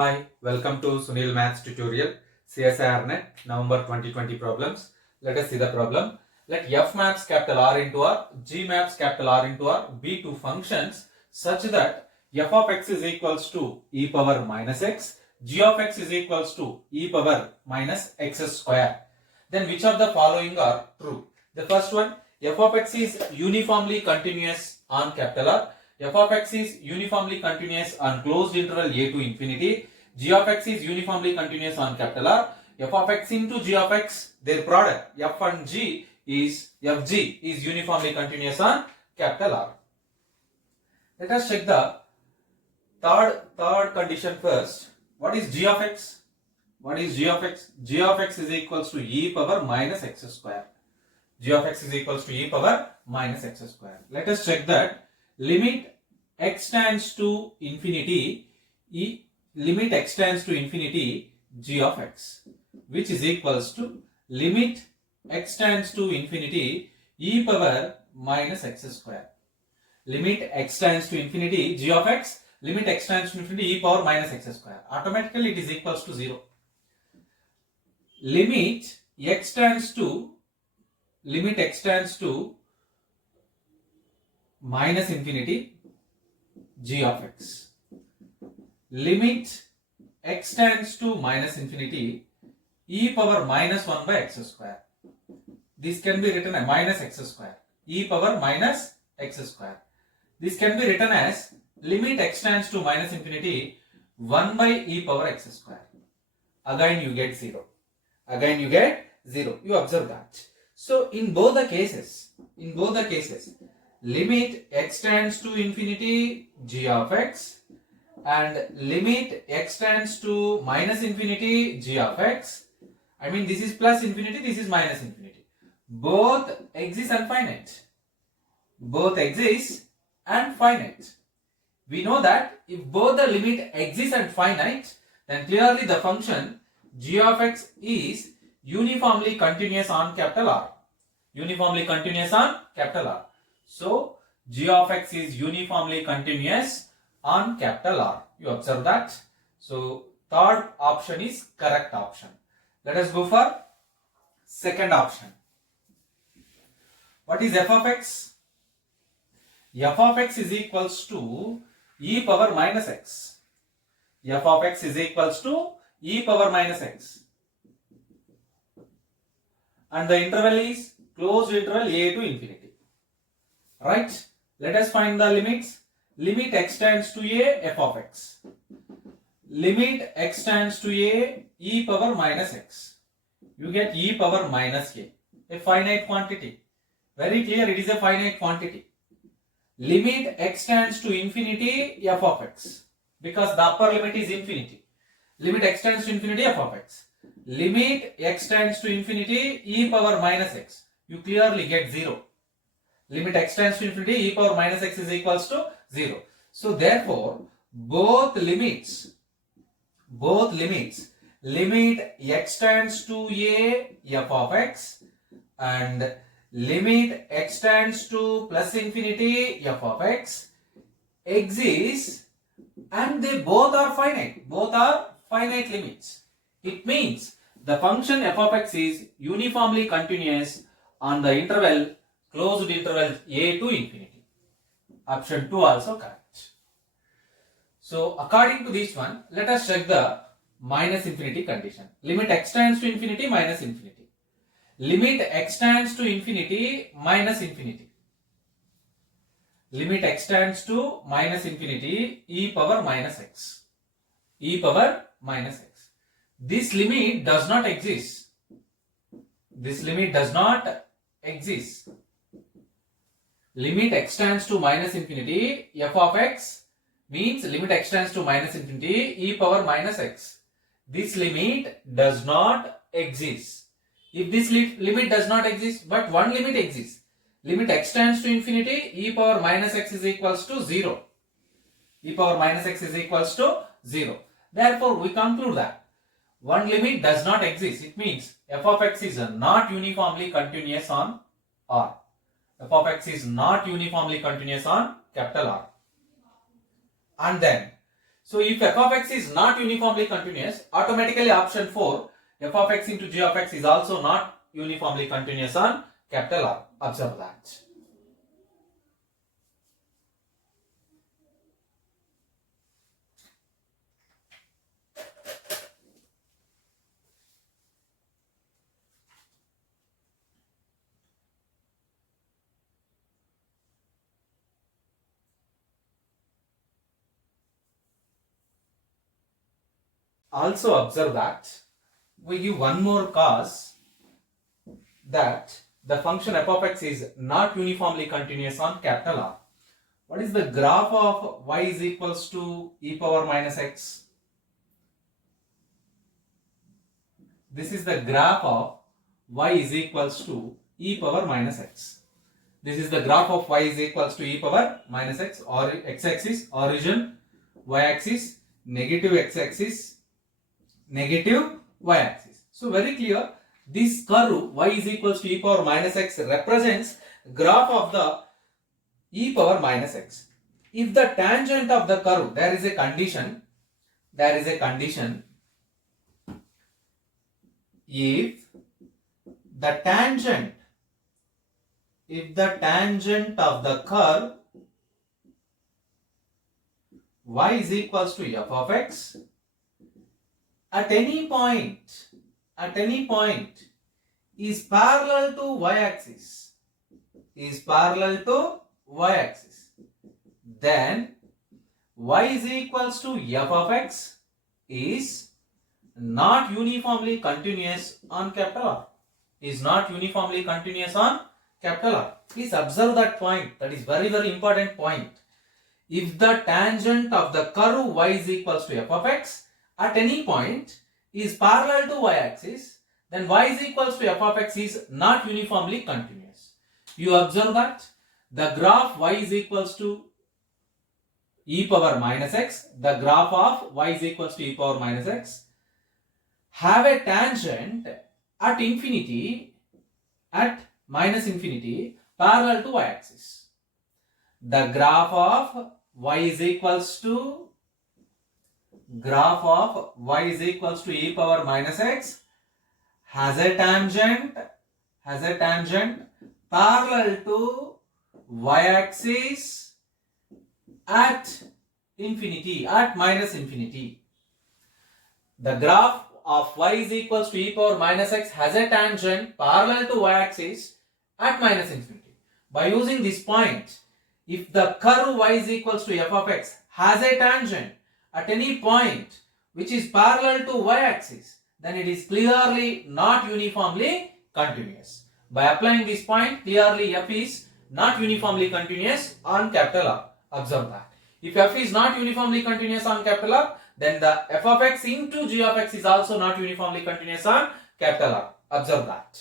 Hi, welcome to Sunil Maths tutorial CSIR Net November 2020 problems. Let us see the problem. Let f maps capital R into R, g maps capital R into R be two functions such that f of x is equals to e power minus x, g of x is equals to e power minus x square. Then which of the following are true? The first one, f of x is uniformly continuous on capital R. F of x is uniformly continuous on closed interval a to infinity. G of x is uniformly continuous on capital R. F of x into g of x, their product f and g is fg is uniformly continuous on capital R. Let us check the third condition first. What is g of x? What is g of x? G of x is equals to e power minus x square. G of x is equals to e power minus x square. Let us check that limit x tends to infinity limit x tends to infinity g of x, which is equals to limit x tends to infinity e power minus x square. Limit x tends to infinity g of x, limit x tends to infinity e power minus x square. Automatically it is equals to 0. Limit x tends to minus infinity g of x. Limit x tends to minus infinity e power minus 1 by x square. This can be written as minus x square. E power minus x square. This can be written as limit x tends to minus infinity 1 by e power x square. Again you get 0. You observe that. So in both the cases, limit x tends to infinity g of x and limit x tends to minus infinity g of x. I mean, this is plus infinity, this is minus infinity. Both exist and finite. We know that if both the limit exist and finite, then clearly the function g of x is uniformly continuous on capital R. So g of x is uniformly continuous on capital R. You observe that. So third option is correct option. Let us go for second option. What is f of x? F of x is equals to e power minus x. F of x is equals to e power minus x. And the interval is closed interval a to infinity. Right? Let us find the limits. Limit x tends to a f of x. Limit x tends to a e power minus x. You get e power minus a finite quantity. Very clear, it is a finite quantity. Limit x tends to infinity f of x, because the upper limit is infinity. Limit x tends to infinity f of x. Limit x tends to infinity e power minus x. You clearly get 0. Limit x tends to infinity e power minus x is equals to 0. So therefore, both limits, limit x tends to a f of x and limit x tends to plus infinity f of x exist, and they both are finite. Both are finite limits. It means the function f of x is uniformly continuous on the interval closed interval a to infinity. Option 2 also correct. So according to this one, let us check the minus infinity condition. Limit x tends to infinity minus infinity. Limit x tends to infinity minus infinity. Limit x tends to minus infinity e power minus x. This limit does not exist. Limit x tends to minus infinity f of x means limit x tends to minus infinity e power minus x. This limit does not exist. If this limit does not exist, but one limit exists, limit x tends to infinity e power minus x is equals to 0. Therefore, we conclude that one limit does not exist. It means f of x is not uniformly continuous on R. F of x is not uniformly continuous on capital R. And then So if f of x is not uniformly continuous, automatically option 4, f of x into g of x is also not uniformly continuous on capital R. Observe that. Also observe that we give one more cause that the function f of x is not uniformly continuous on capital R. What is the graph of y is equals to e power minus x? This is the graph of y is equals to e power minus x. This is the graph of y is equals to e power minus x, or x-axis origin, y-axis negative x-axis, negative y-axis. So very clear, this curve y is equals to e power minus x represents graph of the e power minus x. If the tangent of the curve, there is a condition, if the tangent of the curve y is equals to f of x at any point is parallel to y-axis, then y is equals to f of x is not uniformly continuous on capital R. Is not uniformly continuous on capital R. Please observe that point. That is very, very important point. If the tangent of the curve y is equals to f of x at any point is parallel to y-axis, then y is equals to f of x is not uniformly continuous. You observe that the graph y is equals to e power minus x, the graph of y is equals to e power minus x have a tangent at infinity, at minus infinity, parallel to y-axis. The graph of y is equals to e power minus x has a tangent parallel to y-axis at infinity, at minus infinity. The graph of y is equals to e power minus x has a tangent parallel to y-axis at minus infinity. By using this point, if the curve y is equals to f of x has a tangent at any point which is parallel to y-axis, then it is clearly not uniformly continuous. By applying this point, clearly f is not uniformly continuous on capital R. Observe that. If f is not uniformly continuous on capital R, then the f of x into g of x is also not uniformly continuous on capital R. Observe that.